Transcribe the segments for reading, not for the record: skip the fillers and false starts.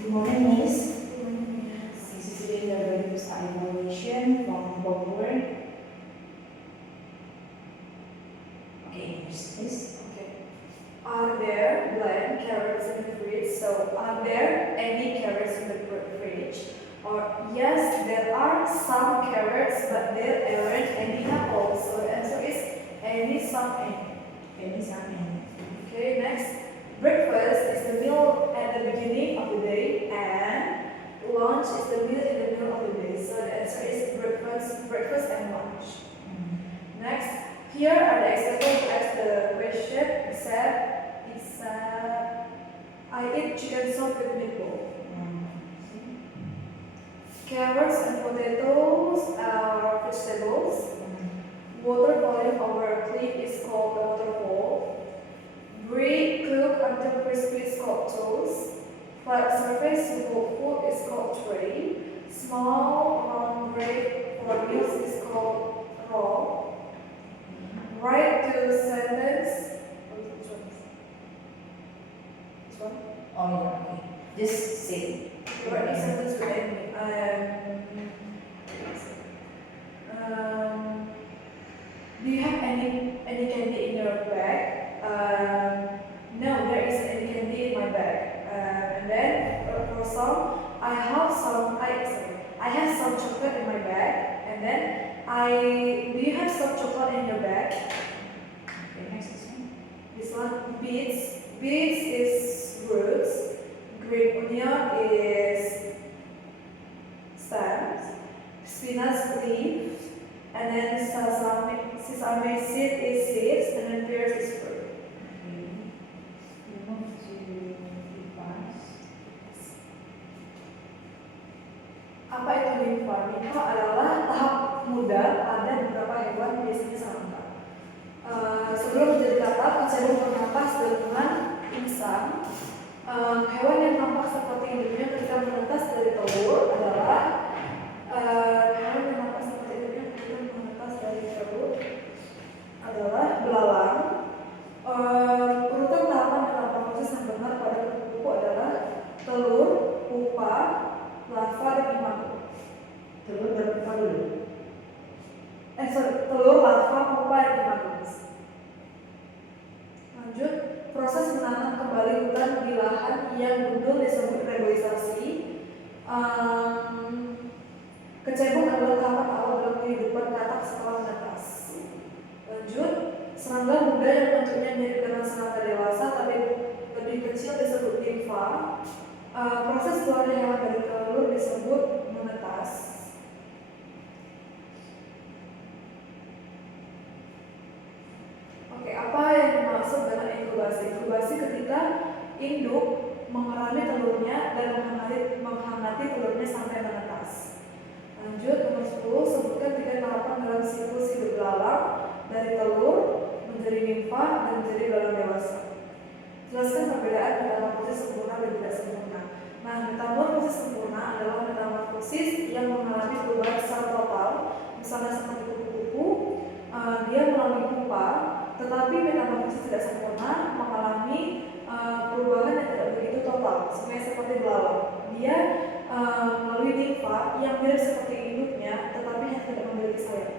Good morning, Miss. This is today we are going to start evaluation from homework. Okay, English, please. Okay. Are there blank carrots in the fridge? So, are there any carrots in the fridge? Or yes, there are some carrots, but there aren't any apples. So the answer is any, some, any. Any, some, any. Okay, next. Breakfast is the meal at the beginning of the day, and lunch is the meal in the middle of the day. So the answer is breakfast and lunch. Next, here are the examples to ask the question. It said, I eat chicken soup with meatball. Carrots and potatoes are vegetables. Water falling over a cliff is called a waterfall. Bread cooked until crispy is called toast. Flat surface to cook food is called tray. Small round bread for meals is called roll. Write the sentence. This one? Oh, yeah, okay. Just say. Write the sentence with any. Do you have any candy in your bag? No, there isn't any candy in my bag. And then for some, I have some chocolate in my bag. And then do you have some chocolate in your bag? Okay, next one. This one, beets. Beets is roots. Green onion is stems. Spinach leaves. And then sesame seed is seeds, and then pears is fruit. Okay. We move to advance. Apa itu limfa? Limfa adalah tahap muda pada beberapa hewan, biasanya serangga. Sebelum menjadi kakap, kecebong bernapas dengan insang. Hewan yang tampak seperti induknya ketika menetas dari telur adalah belalang. Urutan tahapan dalam proses yang benar pada kupu-kupu adalah telur, pupa, larva, dan imago. Telur berapa dulu? Telur, larva, pupa, dan imago. Lanjut, proses menanam kembali hutan di lahan yang gundul disebut reboisasi. Kecebong adalah tahapan awal dalam kehidupan katak setelah menetas. Lanjut, serangga muda yang bentuknya mirip dengan serangga dewasa tapi lebih kecil disebut limfa. Proses keluarnya hewan dari telur disebut menetas. Oke, apa yang dimaksud dengan inkubasi? Inkubasi ketika induk mengerami telurnya dan menghangati telurnya sampai menetas. Lanjut, nomor 10, sebutkan 3 tahapan dalam siklus hidup belalang dari telur menjadi limfa dan menjadi belalang dewasa. Jelaskan perbedaan metamorfosis sempurna dan tidak sempurna. Nah, metamorfosis sempurna adalah metamorfosis yang mengalami perubahan secara total, misalnya seperti kupu-kupu, dia melalui pupa, tetapi metamorfosis tidak sempurna mengalami perubahan yang tidak begitu total, seperti belalang. Dia melalui limfa yang mirip seperti induknya, tetapi yang tidak memiliki sayap.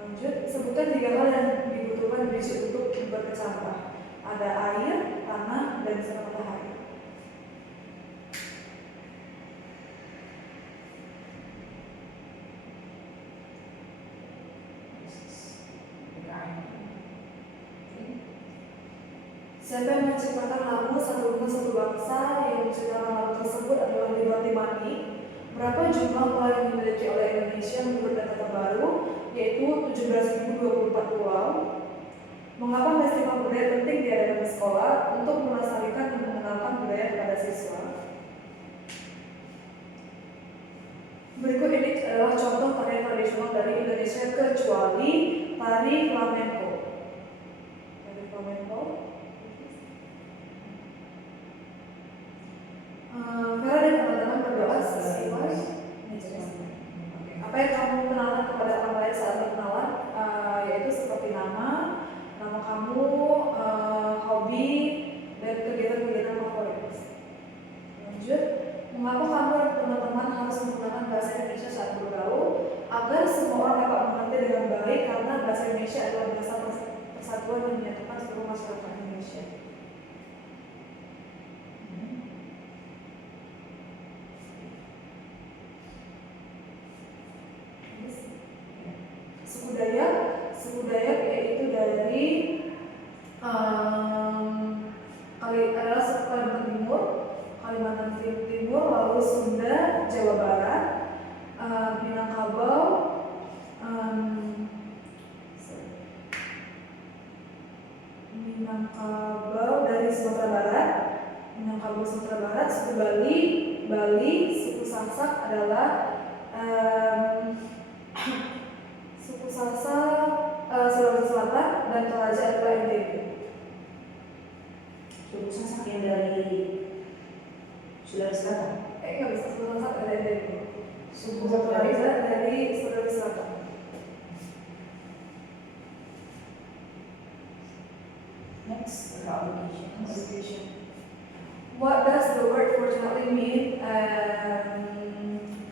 Lanjut, sebutkan 3 hal yang dibutuhkan biji untuk berkecambah. Ada air, tanah, dan sinar matahari. Siapa yang menciptakan lagu Satu Rumah Satu Bangsa? Yang menciptakan lagu tersebut adalah Liberty Money. Berapa jumlah pulau yang dimiliki oleh Indonesia menurut data terbaru, yaitu 17.024 pulau. Mengapa festival budaya penting diadakan di sekolah? Untuk melestarikan dan mengenalkan budaya kepada siswa. Berikut ini adalah contoh tarian tradisional dari Indonesia kecuali tari flamenco. Tari flamenco. Vera dan teman-teman berdoa sesuai. Apa yang kamu kenalkan kepada orang lain saat berkenalan, yaitu seperti nama kamu, hobi, dan kegiatan-kegiatan favorit. bahasa Indonesia adalah bahasa persatuan yang menyatukan seluruh masyarakat Indonesia. Suku Dayak yaitu dari adalah suku Kalimantan Timur, lalu Sunda, Jawa Barat, Minangkabau, dari Minangkabau Sumatera Barat, suku Bali, suku Sasak adalah suku Sasak Sulawesi Selatan, dan Toraja adalah NTB. Suku Sasak yang dari Sulawesi Selatan. Nggak bisa, suku Sasak ada NTB. Suku Toraja dari Sulawesi Selatan. Next, education. What does the word fortunately mean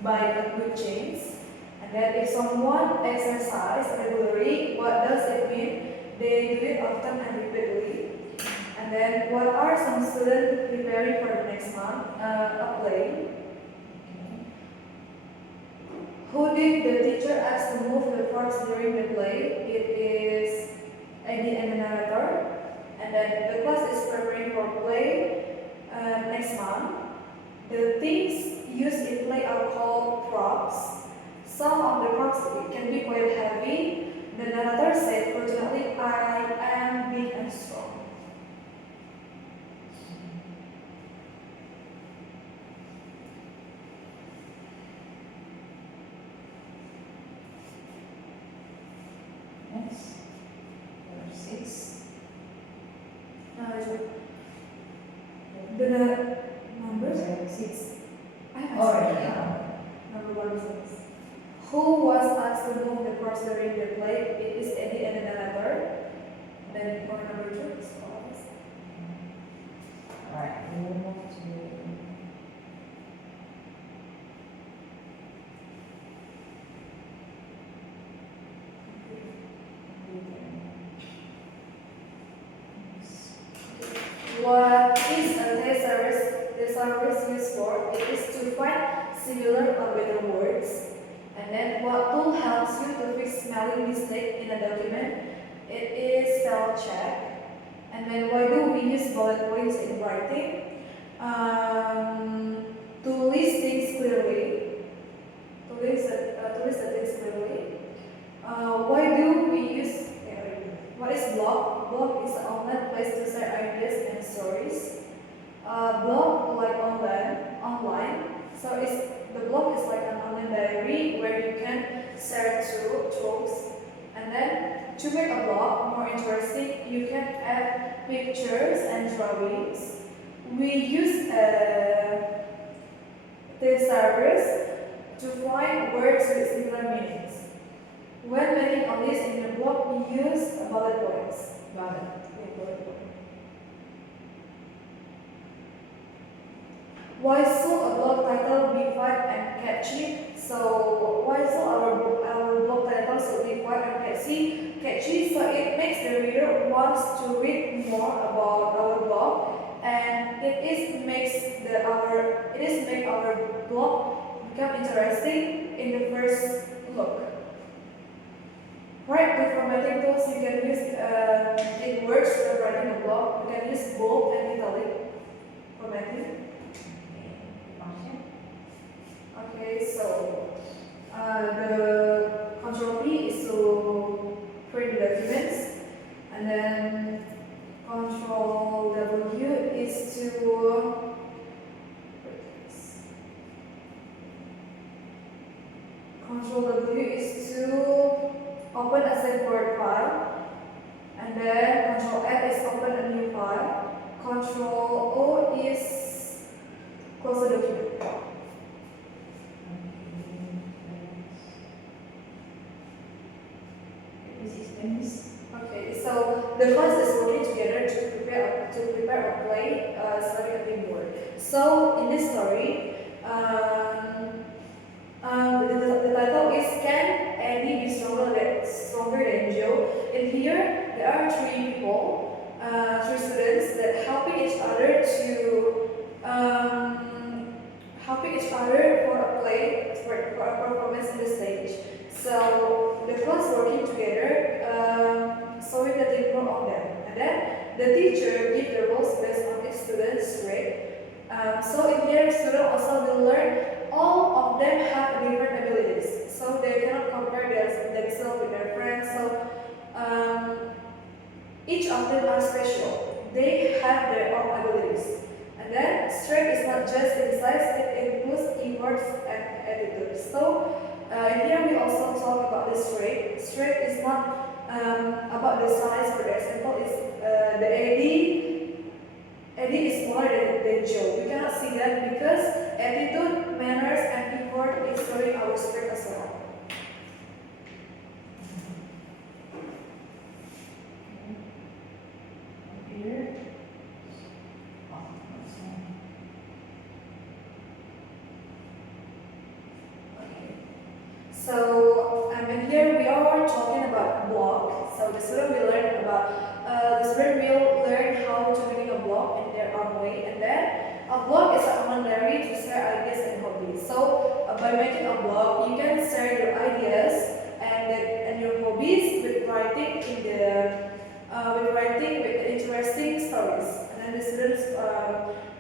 by a good chance? And then if someone exercises regularly, what does it mean? They do it often and repeatedly. And then what are some students preparing for the next month? A play. Who did the teacher ask to move the props during the play? It is Eddie and the narrator. And then the class is preparing for play next month. The things used in play are called props. Some of the props can be quite heavy. The narrator said, "Fortunately, I am big and strong." Next, number 6. The number 6. Number 1 is 6. Who was asked to move the props during the play? It is Eddie and the narrator. Then point number 2 is always. Alright, we will move to What is a thesaurus used for? It is to find similar or better words. And then what tool helps you to fix spelling mistake in a document? It is spell check. And then why do we use bullet points in writing? To list things clearly. To list the things clearly. Why do we use? What is blog? Blog is an online place to share ideas and stories. Blog like online. So the blog is like an online diary where you can share thoughts. And then to make a blog more interesting, you can add pictures and drawings. We use thesaurus to find words with similar meanings. When making a list in your blog, we use bullet points. Bullet point. Why should a blog title be fun and catchy? So why should our blog title should be fun and catchy? So it makes the reader wants to read more about our blog, and it makes our blog become interesting in the first look. Right, the formatting tools you can use in Word when writing a blog. You can use bold and italic formatting. Okay, so the Control P is to print the documents, and then Control W is to open a save Word file, and then Control F is open a new file. Control O is close the document. Okay, so the class is working together to prepare a play starting a big word. So in this story, the title is "Can Eddie be stronger than Joe?" are three students that helping each other for a play, for a performance in the stage. So the class working together, showing the teamwork on them. And then the teacher give the roles based on each student's grade. So in here, students also will learn all of them have different abilities. So they cannot compare themselves with their friends. So each of them are special. They have their own abilities. And then strength is not just in size, it includes efforts and attitude. So here we also talk about the strength. Strength is not about the size. For example, is the AD is smaller than Joe. We cannot see that because attitude, manners, and effort is showing our strength as well. Here. So, and here we are talking about block. So the student will learn how to make a blog in their own way, and then a blog is a common diary to share ideas and hobbies. So by making a blog, you can share your ideas and your hobbies with writing with interesting stories, and then the students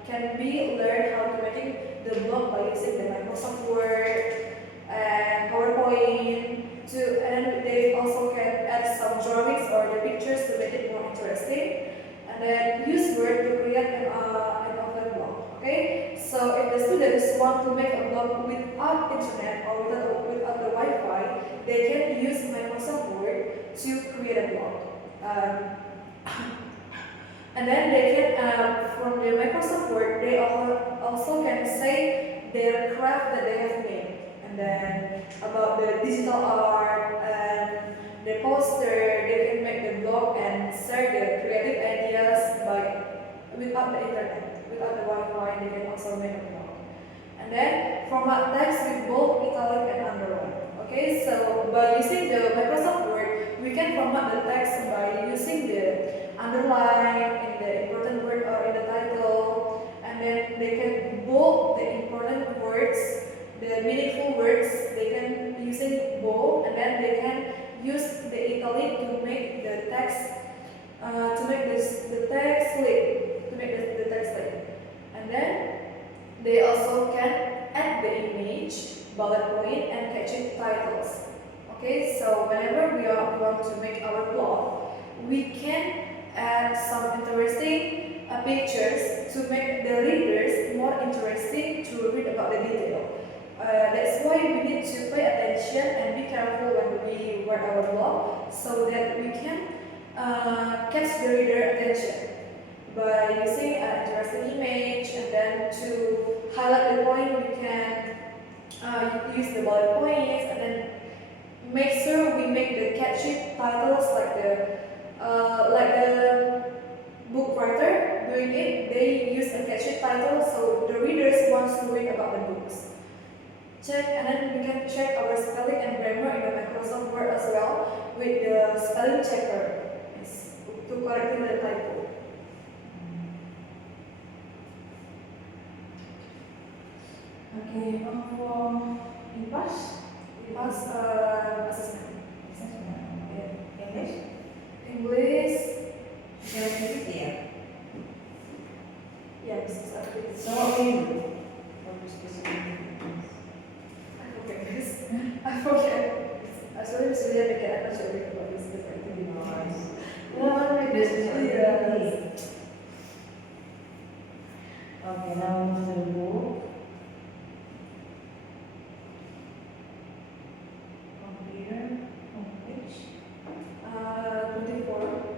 can be learn how to making the blog by using the Microsoft Word and PowerPoint and then they also can add some drawings or the pictures to make it more interesting, and then use Word to create an offline blog. Okay, so if the students want to make a blog without internet or without the Wi-Fi, they can use Microsoft Word to create a blog. And then they can, from the Microsoft Word, they also can say their craft that they have made. And then about the digital art and the poster, they can make the blog and share the creative ideas without the internet, without the Wi-Fi. They can also make a blog. And then format text with bold, italic, and underline. Okay, so by using the Microsoft Word, we can format the text by using the underline in the important word or in the title, and then they can bold the important words. The meaningful words, they can using bold, and then they can use the italic to make the text, the text lit, to make the text lit. And then they also can add the image, bullet point, and catchy titles. Okay, so whenever we want to make our blog, we can add some interesting pictures to make the readers more interesting to read about the detail. That's why we need to pay attention and be careful when we write our blog, so that we can catch the reader attention by using an interesting image, and then to highlight the point we can use the bullet points, and then make sure we make the catchy titles like the book writer doing it. They use a catchy title so the readers want to read about the books. And then we can check our spelling and grammar in the Microsoft Word as well with the spelling checker to correct the typo. Okay, for IPAS Assessment. English. English. Creativity, ya. Yeah, business activity. So what do you do for this specific? I forget. Actually, it's really big. I'm not sure about this activity. No, what is this activity? Okay, now to the book. Computer, homepage. 24.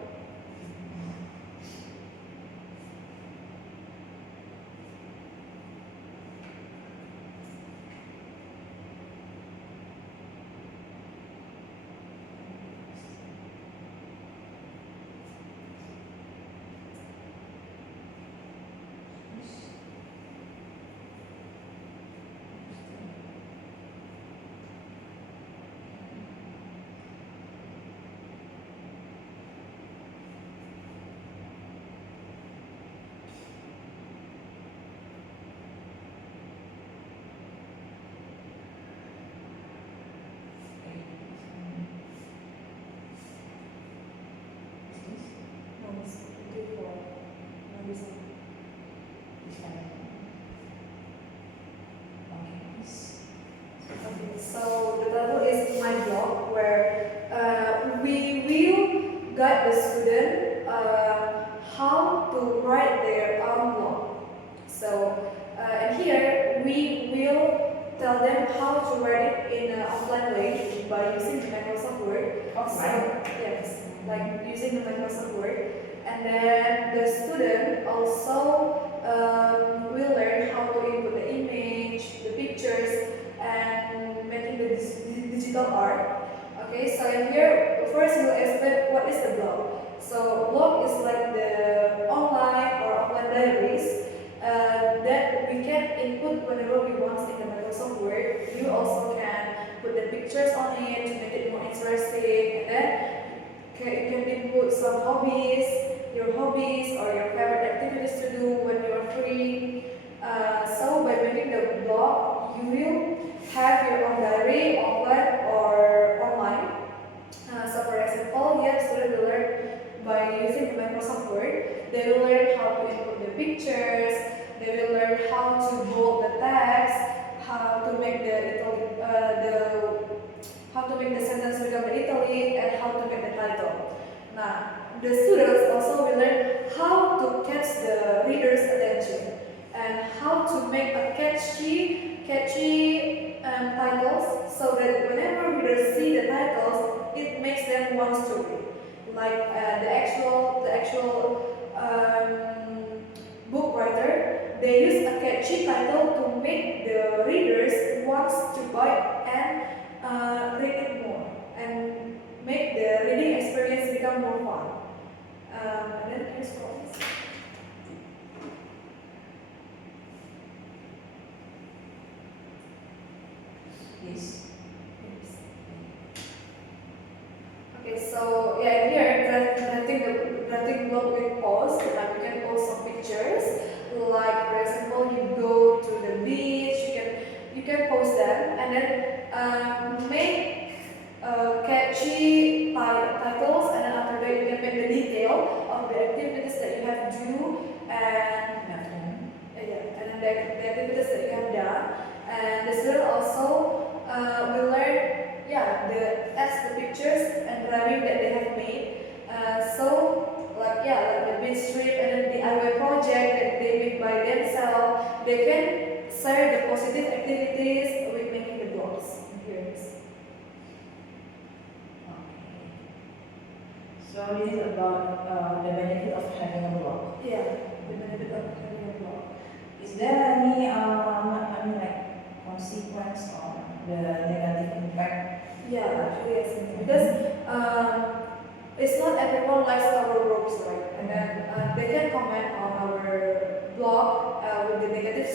guide the student how to write their own blog. So and here we will tell them how to write it in an offline way by using the Microsoft Word. Offline? So, yes, like using the Microsoft Word. And then the student also will learn how to input the image, the pictures, and making the digital art. Okay, so in here, first we'll explain what is the blog. So blog is like the online or offline diaries that we can input whenever we want in the Microsoft Word. You also can put the pictures on it to make it more interesting, and then you can input some hobbies, your hobbies or your favorite activities to do when you are free. So by making the blog, you will have your own diary, offline or online. So for example, here students will learn by using the Microsoft Word. They will learn how to input the pictures. They will learn how to bold the text, how to make how to make the sentence become the italic, and how to make the title. Now, the students also will learn how to catch the reader's attention and how to make a catchy titles, so that whenever readers see the titles, it makes them want to read. Like the actual book writer, they use a catchy title to make the readers want to buy and read it more and make the reading experience become more fun. And then here's promise. Yes. Okay, so yeah, here writing blog with post, like you can post some pictures. Like for example, you go to the beach, you can post them, and then make catchy titles, and then after that you can make the detail of the activities that you have do, and yeah, and then the activities that you have done, and the student also will learn the pictures and drawing that they have made. So like the beach trip and then DIY project that they make by themselves, they can share the positive activities with making the blogs. Here. So this is about the benefit of having a blog. Yeah, the benefit of having a blog. Is there any like consequence or the negative impact? Yeah, actually yes, because it's not everyone likes our blogs, right? And then they can comment on our blog with the negative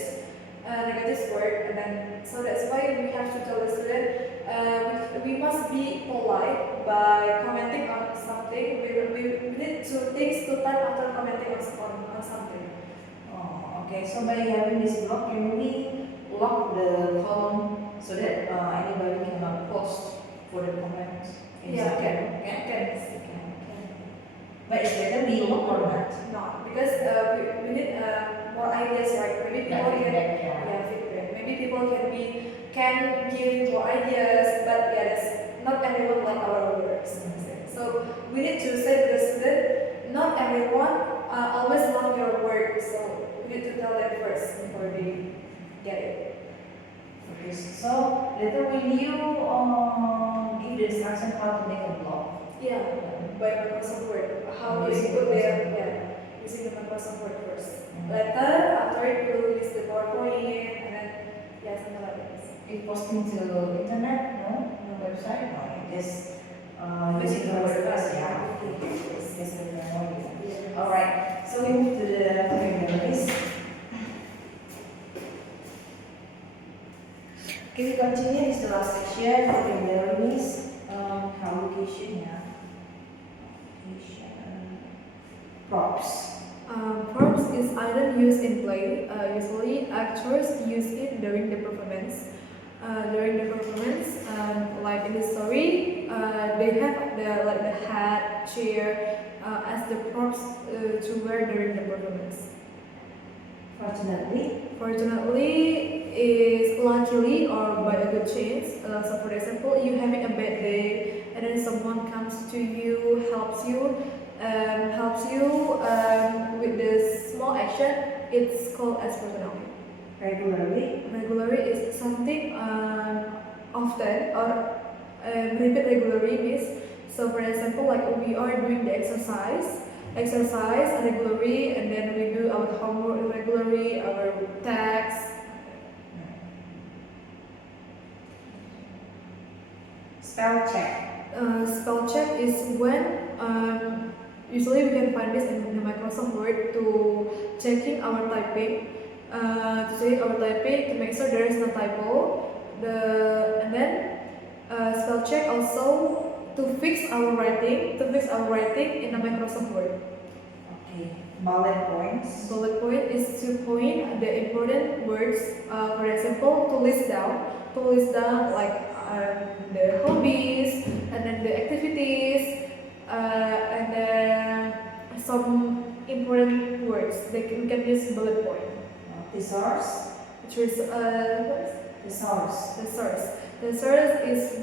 word, and then so that's why we have to tell the student we must be polite by commenting on something. We need to think two times after commenting on something. Oh, okay. So by having this blog, can we lock the column so that anybody cannot post for the comments? Yeah, Can. But it's better we lock or not? No, because we need more ideas, right? Maybe people feedback. Maybe people can give more ideas, but that's not everyone like our works. So we need to say to the student, not everyone always love your work. So we need to tell them first before they get it. Okay. So later will you give the instruction how to make a blog? Yeah, by Microsoft Word. How to input their using the Microsoft Word first. Later, after it, you will use the PowerPoint and then something like this. If posting to internet, no website, no, just using the word first, yeah. Just the memory. All right. So we move to the memories. Okay, we continue. This is the last section. Memories. Location, yeah. Props. Props is item used in play. Usually, actors use it during the performance. Like in the story, they have the hat, chair as the props to wear during the performance. Fortunately, Fortunately is luckily or by a good chance. So for example, you having a bad day and then someone comes to you, helps you with this small action. It's called as fortunately. Regularly is something often or repeat regularly means. So for example, like we are doing the exercise regularly, and then we do our homework regularly, our tasks. Spell check. Spell check is when usually we can find this in the Microsoft Word to checking our typing, to make sure there is no typo. And then spell check also to fix our writing in the Microsoft Word. Okay. Bullet points. Bullet point is to point the important words. For example, to list down like the hobbies and then the activities and then some important words. We can use bullet point. Thesaurus. Which is Thesaurus. Thesaurus is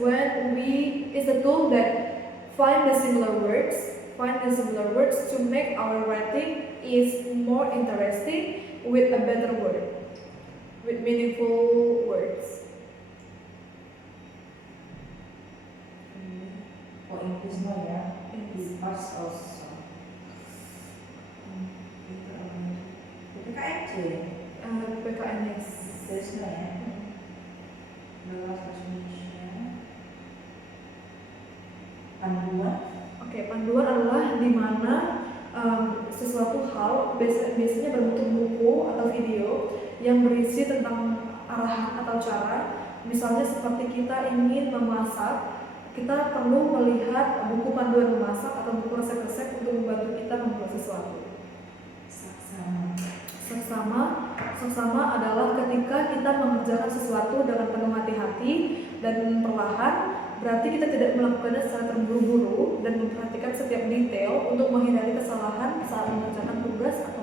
is the tool that find the similar words to make our writing is more interesting with a better word, with meaningful words. For English no ya. English must also. PKN PKN yes. There's no ya. Bahasa Indonesia. Panduan. Oke, panduan adalah di mana sesuatu hal biasanya berbentuk buku atau video yang berisi tentang arahan atau cara. Misalnya seperti kita ingin memasak, kita perlu melihat buku panduan memasak atau buku resep-resep untuk membantu kita membuat sesuatu. Seksama adalah ketika kita mengerjakan sesuatu dengan penuh hati-hati dan perlahan, berarti kita tidak melakukannya secara terburu-buru dan memperhatikan setiap detail untuk menghindari kesalahan saat mengerjakan tugas atau